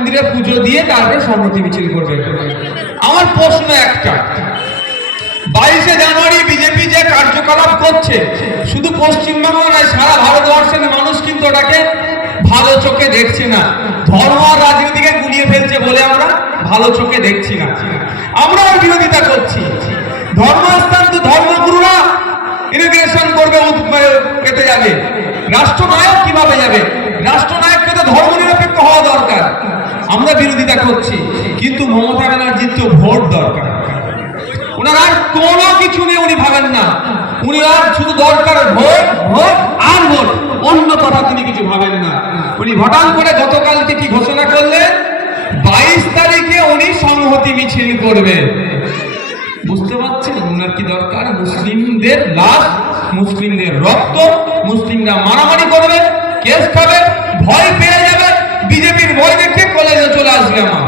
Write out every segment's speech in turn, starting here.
মন্দিরে পুজো দিয়ে তারপরে সম্মতি মিছিল করবে। আমার প্রশ্ন একটা। বাইশে জানুয়ারি বিজেপি যে কার্যকলাপ করছে, শুধু পশ্চিমবঙ্গ নয়, সারা ভারতবর্ষের মানুষ কিন্তু ওটাকে ভালো চোখে দেখছে না। ধর্ম আর রাজনীতিকে গুলিয়ে ফেলছে বলে আমরা ভালো চোখে দেখছি না। আমরা বিরোধিতা করছি। ধর্মস্থান তো ধর্মগুরুরা ইমিগ্রেশন করবে, উৎ- মানে পেতে যাবে। রাষ্ট্রনায়ক কীভাবে যাবে? রাষ্ট্রনায়ককে তো ধর্ম নিরপেক্ষ হওয়া দরকার। আমরা বিরোধিতা করছি, কিন্তু মমতা ব্যানার্জির তো ভোট দরকার। ওনার আর কোনো কিছু নিয়ে উনি ভাবেন না। উনি আর শুধু দরকার ভোট ভোট আর ভোট। অন্য কথা তিনি কিছু ভাবেন না। উনি হঠাৎ করে গতকালকে কি ঘোষণা করলেন? বাইশ তারিখে উনি সংহতি মিছিল করবেন বুঝতে পারছেন? ওনার কি দরকার? মুসলিমদের লাশ, মুসলিমদের রক্ত, মুসলিমরা মারামারি করবে, কেস খাবে ভয় পেয়ে যাবে বিজেপির ভয় দেখে কলেজে চলে আসবে আমার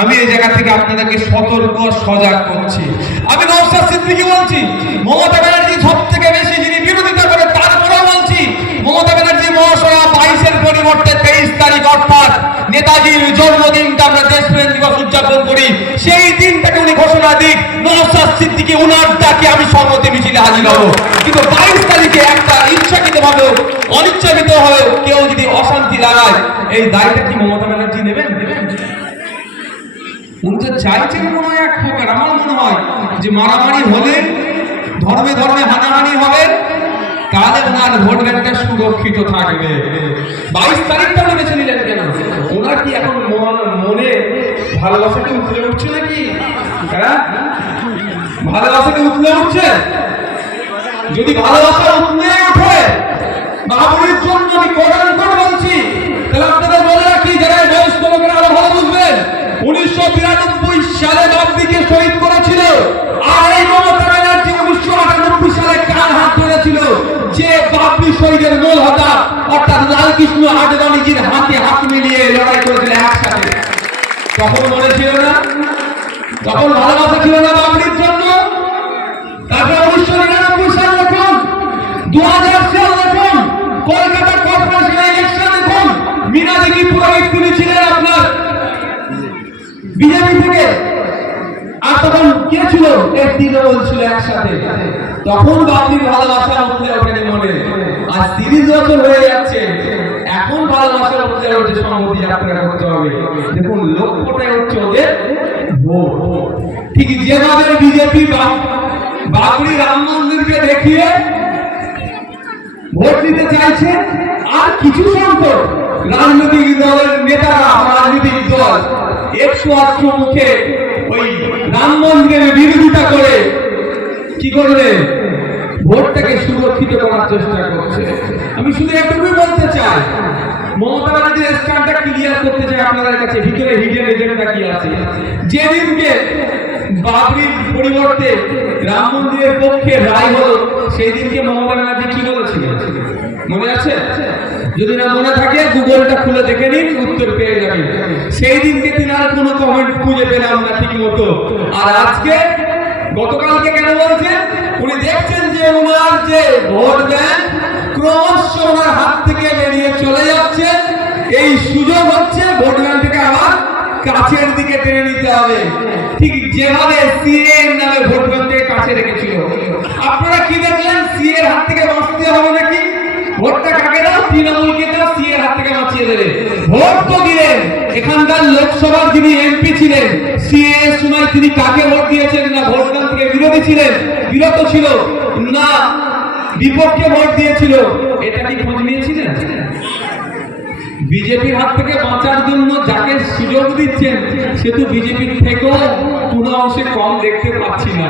আমি এই জায়গা থেকে আপনাদেরকে সতর্ক, সজাগ করছি। আমি নওশাদ সিদ্দিকী বলছি, মমতা ব্যানার্জি সব থেকে বেশি যিনি বিরোধিতা করে, তারপরেও বলছি, মমতা ব্যানার্জি মহাশয়া বাইশের পরিবর্তে তেইশ তারিখ, অর্থাৎ নেতাজির জন্মদিনটা আমরা দেশপ্রেম দিবস উদযাপন করি। সেই দিনটাকে উনি ঘোষণা দিক, নওশাদ সিদ্দিকী উনার ডাকে আমি সম্মতি মিছিলে হাজির হব। কিন্তু বাইশ তারিখে একটা ইচ্ছাকৃত ভাবে অনিচ্ছাকৃত হয়েও কেউ যদি অশান্তি লাগায়, এই দায়টা কি মমতা ব্যানার্জি নেবেন? উনি তো চাইছেন মনে হয় এক প্রকার। আমার মনে হয় যে মারামারি হলে, ধর্মে ধর্মে হানাহানি হবে, তাহলে ওনার ভোট ব্যাংকটা সুরক্ষিত থাকবে। বাইশ তারিখটা বেছে নিলেন কেন? ওনার কি এখন মন- মনে ভালোবাসা কি উঠলে উঠছে নাকি? হ্যাঁ? ভালোবাসা কি উঠলে উঠছে? যদি ভালোবাসা উঠলে ওঠে বাবুরির জন্য আমি কোরআন করে বলছি তাহলে আপনাদের বলে রাখি যারা এই বয়স্ক লোকেরা আরও ভালো বুঝবেন উনিশশো বিরানব্বই সালে বাপদিকে শহীদ করেছিল। আর এই মমতা ব্যানার্জি উনিশশো আটানব্বই সালে কার হাত ধরেছিল? যে বাবরি শহীদের মূল হতা, অর্থাৎ লালকৃষ্ণ আডবাণীজির হাতে হাত মিলিয়ে লড়াই করেছিল একসাথে। তখন মনে ছিল না? তখন ভালোবাসা ছিল না বাবরির জন্য তারপরে উনিশশো নিরানব্বই সাল দেখুন দু হাজার সাল দেখুন কলকাতা কর্পোরেশন ইলেকশন দেখুন মীনা দেবী পুরোহিত তিনি ছিলেন আপনার বিজেপি থেকে। আর তখন কে ছিল? এক তৃণমূল ছিল একসাথে। তখন বাবলির ভালোবাসা উঠলে ওঠেনি মনে। আর তিরিশ বছর হয়ে যাচ্ছে। এখন ভালোবাসা উঠলে ওঠে সম্মতি যাত্রা করতে হবে। দেখুন, লক্ষ্যটাই হচ্ছে ওদের ভোট। ঠিক যেভাবে বিজেপি বাবরি রাম মন্দিরকে দেখিয়ে ভোট দিতে চাইছে, আর কিছু সংখ্যক রাজনৈতিক দলের নেতারা, রাজনৈতিক দল একশো আটশো মুখে ওই রাম মন্দিরের বিরোধিতা করে কি করবে ভোটটাকে সুরক্ষিত করার চেষ্টা করছে। আমি শুধু এটুকুই বলতে চাই, মমতা ব্যানার্জির স্ট্যান্ডটা ক্লিয়ার করতে চাই আপনাদের কাছে, ভিতরে হিডেন এজেন্ডা কি আছে? যেদিনকে বাবরির পরিবর্তে রাম মন্দিরের পক্ষে রায় হলো সেই দিনকে মমতা ব্যানার্জি কি বলেছিল মনে আছে? যদি না মনে থাকে, গুগলটা খুলে দেখে নিন, উত্তর পেয়ে যাবেন। সেই দিনকে তিনি আর কোনো কমেন্ট খুঁজে পেলাম না ঠিক মতো আর আজকে, গতকালকে কেন বলছেন? উনি দেখছেন যে ওনার যে ভোট দেন ক্রমশ ওনার হাত থেকে বেরিয়ে চলে যাচ্ছে। এই সুযোগ হচ্ছে ভোট ব্যাংকটাকে আবার কাছের দিকে টেনে নিতে হবে। ঠিক যেভাবে সিএ নামে ভোট ব্যাংকটাকে কাছে রেখেছিল তৃণমূলকে হাত থেকে বাঁচিয়ে দেবে। ভোট তো দিলেন, এখানকার লোকসভার যিনি এমপি ছিলেন সময় তিনি কাকে ভোট দিয়েছেন না থেকে বিরোধী ছিলেন? বিরত ছিল? না। বিপক্ষে ভোট দিয়েছিল। এটা কি খোঁজ নিয়েছিলেন? বিজেপির হাত থেকে বাঁচার জন্য যাকে সুযোগ দিচ্ছেন, সে তো বিজেপির থেকেও কোনো অংশে কম দেখতে পাচ্ছি না।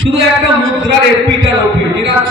শুধু একটা মুদ্রার এপিটার ওপিট এরা